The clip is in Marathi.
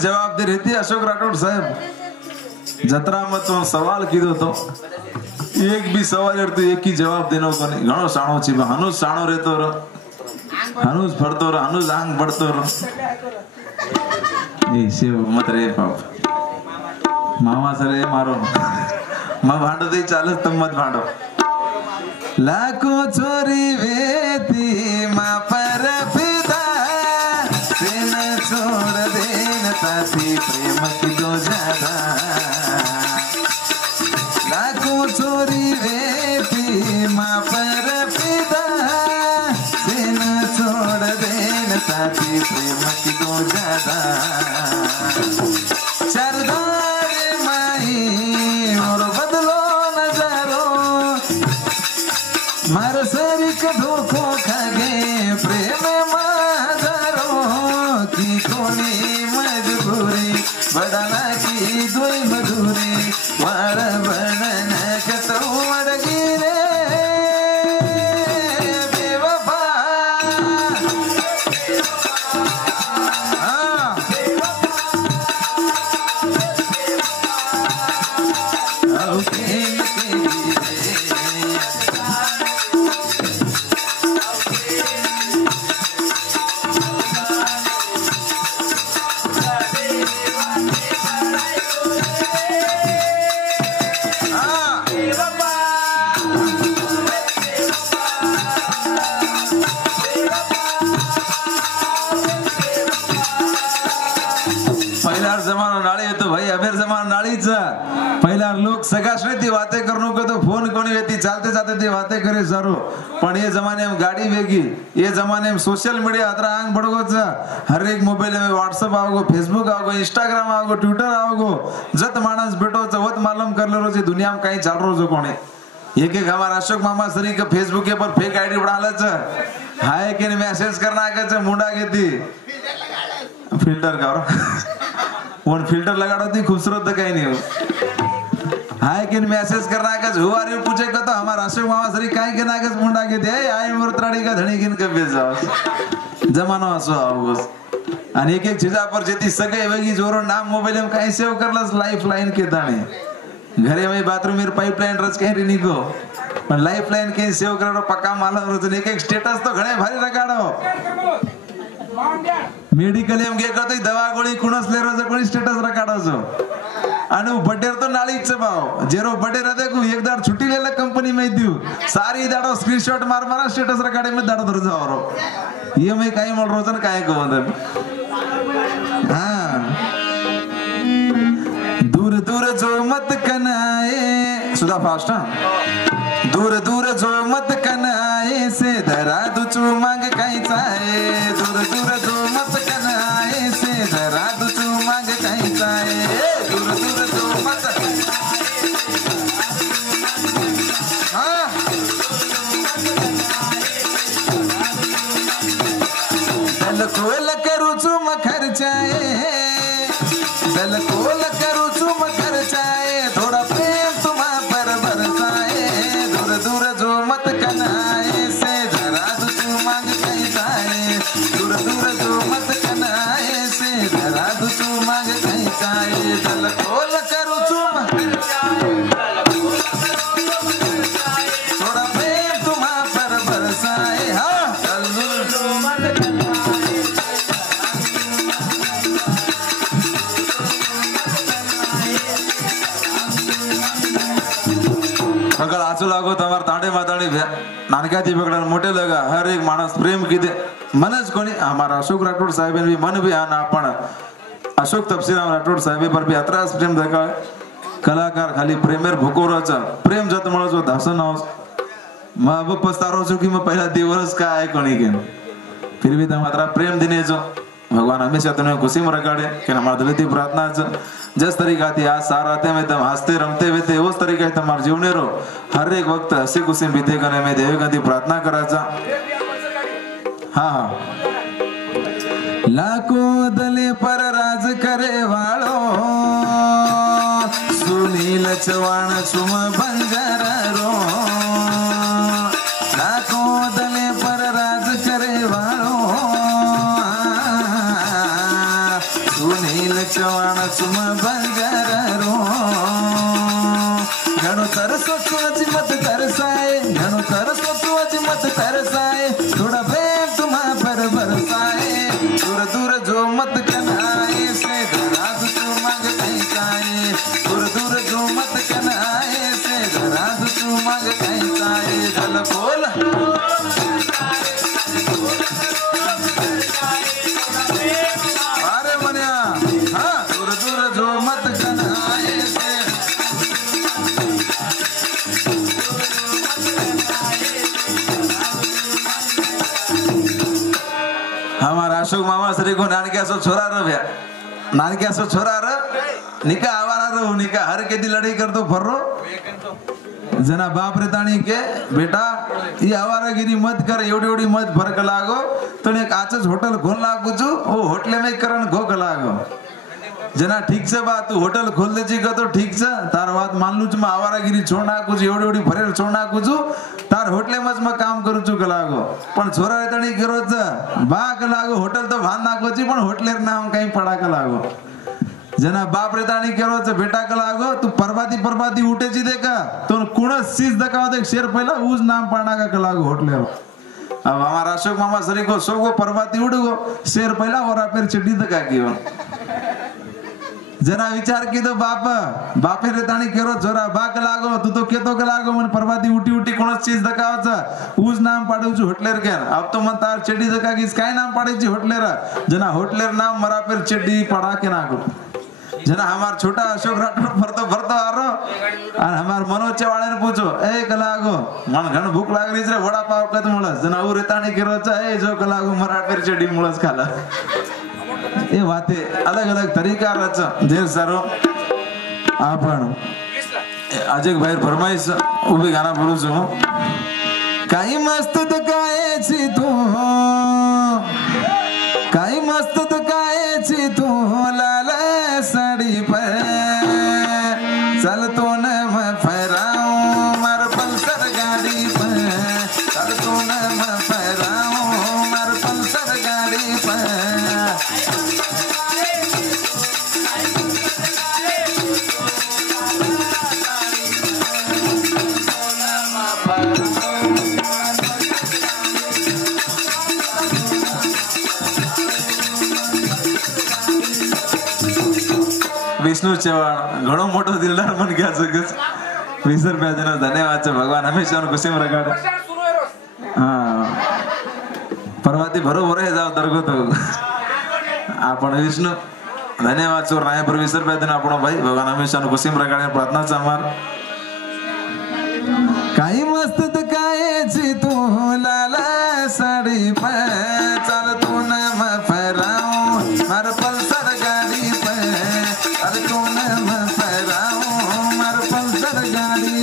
जवाब दे रही अशोक राठौड़ साहब जतरा में तो सवाल कीधो तो एक भी सवाल तो एक ही जवाब देनो को नहीं घणो साणो छी हनुज साणो रहतो रो हनुज फरतो रो हनुज आंग बढ़तो रो ए शिव मत रे बाप मामा सर ए मारो मैं भांडो दे चालस तुम मत भांडो लाखों चोरी वेती मां पर फिदा तेन छोड़ देना साथी प्रेम की दो ज्यादा लाखों चोरी वेती मां पर फिदा तेन छोड़ देना साथी प्रेम की दो ज्यादा सरदार माई और बदलो नजारो मार सरी का धोखो खागे प्रेम माधरो की कोनी मजबूरी बड़ाना की दुई मधुरी मार बनन कतो अड़गी रे बेवफा पहिला लोग सगाश्री बातें करने को तो फोन कोनी रहती चालते चालते ती बातें करे जरूर पण ये जमाने में गाड़ी वेगी ये जमाने में सोशल मीडिया अतरा आंग बढ़गो हर एक मोबाइल में व्हाट्सएप आओगो फेसबुक आओगो इंस्टाग्राम आओगो ट्विटर आओगो जत मानस बेटो वत मालूम कर लो जी दुनिया में कहीं चल रो जो कोने एक एक हमारा अशोक मामा सरी के फेसबुक के पर फेक आईडी बना ले हाय के मैसेज करना के मुंडा घेती फिल्टर करो वन फिल्टर लगाड़ो थी खूबसूरत तो कहीं नहीं हो हाय किन मैसेज करना का हु आर यू पूछे का तो हमारा अशोक मामा सरी काई के नागस मुंडा के दे आय मुरत्राड़ी का धणी किन के भेज जाओ जमानो हसो आओ आणि एक एक चीजा पर जेती सगे वेगी जोरो नाम मोबाइल में काई सेव करलस लाइफ लाइन के दाणे घरे में बाथरूम में पाइपलाइन रच कहीं री निको पण लाइफ लाइन के सेव करो पक्का मालूम रोज एक एक स्टेटस तो घणे भारी रगाड़ो मेडिकल एम गे करतो दवा गोळी कुणस ले रोज कोणी स्टेटस रकाडो छो आणि बर्थडे तो नाळीच भाव जेरो बर्थडे रहते को एक दाड़ छुट्टी लेला कंपनी में दियो सारी दाड़ो स्क्रीनशॉट मार मारा स्टेटस रकाडे में दाड़ धर जाओ रो ये मैं काई मोल रोजन काय को अंदर हां दूर दूर जो मत कनाए सुधा फास्ट हां दूर दूर जो मत कनाए से धरा दुचू मांग काई चाहे दूर दूर जो मत कनाए से धरा दुचू मांग काई चाहे दूर दूर जो मत हां दल कोल करू चुम खर्चाए दल कोल करू चुम खर्चाए थोड़ा प्रेम तुम्हां पर बरसाए दूर दूर जो मत कनाए से धरा दुचू मांग काई चाहे दूर दूर जो मत कनाए से धरा दुचू मांग काई चाहे दल कोल करू चुम थोड़ा प्रेम तुम्हां पर बरसाए हां दल जो मत अगर आचू लागो तमार तांडे माताड़ी नानका थी पकड़न मोटे लगा हर एक मानस प्रेम कीधे मनज कोनी हमारा अशोक राठौड़ साहेब भी मन भी आना पण अशोक तपसीराम राठौड़ साहेब पर भी अत्रास प्रेम देखा कलाकार खाली प्रेमेर भूको रचा प्रेम जत मळो जो धासन हाउस मैं अब पछतारो छु कि मैं पहला दिवस का आए कोनी के फिर भी तम अत्रा प्रेम दिने जो भगवान हमेशा तुम्हें खुशी में रखाड़े कि हमारा दिल की प्रार्थना है जिस तरीका थी आज सार आते में तुम हंसते रमते हुए थे उस तरीके से तुम्हारे जीवने रो हर एक वक्त हंसी खुशी बीते करने में देव गांधी प्रार्थना करा जा। हाँ हाँ लाखों दले पर राज करे वालो सुनील चौहान सुम बंजर रो लाखों दले पर राज करे वालो सुनील चौहान सुम बंजर रो घणो तरसो तुझी मत तरसाए घणो तरसो तुझी मत तरसाए थोड़ा प्रेम तुम्हा पर बरसाए दूर दूर जो मत कनाए से धराज तू मांग कहीं काए दूर दूर जो मत कनाए से धराज तू मांग कहीं काए जल बोल अरे मनिया हाँ दूर दूर जो मत कनाए से हमारा अशोक मामा श्री को नानक्यासो छोरा रव्या नानक्यासो छोरा र निका आवारा रो निका हर के दी लड़ाई कर दो फर्रो जना बाप रे ताणी के बेटा ये आवारागिरी मत कर एवढी एवढी मत फरक लागो तो एक आचच होटल खोल लागू छु ओ होटले में करण घोक लागो जना ठीक से बात तू होटल खोल दे का तो ठीक से तार बात मान लू मैं आवारागिरी छोड़ना कुछ एवढी एवढी फरेर छोड़ना कुछ तार होटले मज में काम करू चुक लागो पण छोरा रेताणी करो बाक लागो होटल तो भान नाखो छी पण होटलेर नाम कहीं पड़ा का लागो जना बाप रेताणी करो बेटा का लागो तू परबाती उठे ची देखा तो कुणस सीज दकाव देख शेर पहला उस नाम पाना का लागो होटले अब हमारा अशोक मामा सरी को सो को परबाती उड़गो शेर पहला और फिर चिड्डी दका की जना विचार की तो बापे रेताणी केरो जोरा बाक लागो तू तो केतो के लागो मन परबाती उठी उठी कोणस चीज दकावच उस नाम पाडू छु होटलेर के अब तो मन तार चड्डी दका की काय नाम पाडे ची होटलेर जना होटलेर नाम मरा फिर चड्डी पड़ा के नाको जना हमार छोटा अशोक राठौड़ भरतो आ रो और हमार मनोज चवाड़े ने पूछो ए कलागो मन घण भूख लाग रही रे वड़ा पाव कत मुळस जना उ रेताणी केरो छ ए जो कलागो मरा फिर चड्डी मुळस खाला ये बातें अलग अलग तरीका रच देर सारो आपण अजय भाई फरमाइश उभी गाना बोलू छु काही मस्त दकायची तू काही मस्त दकायची तू लाल साड़ी पर चल तो न मैं फहराऊं मार पल्सर गाड़ी पर चल तो न मैं फहराऊं मार पल्सर गाड़ी पर विष्णु चव्हाण घणो मोटो दिलदार बन गया जगत 20 रुपया देना धन्यवाद છે ભગવાન હંમેશા ખુશી में रखाड़े हाँ परवाती बरोबर है जाओ दरगो तो आपण विष्णु धन्यवाद चोर राय पर 20 रुपया देना आपण भाई भगवान हमेशा खुशी में रखाड़े प्रार्थना છે અમાર काही मस्त दकायची तू लाला साड़ी पे चल तू न मैं फहराऊं मार पल्सर गाड़ी पे चल तू न मैं फहराऊं मार पल्सर गाड़ी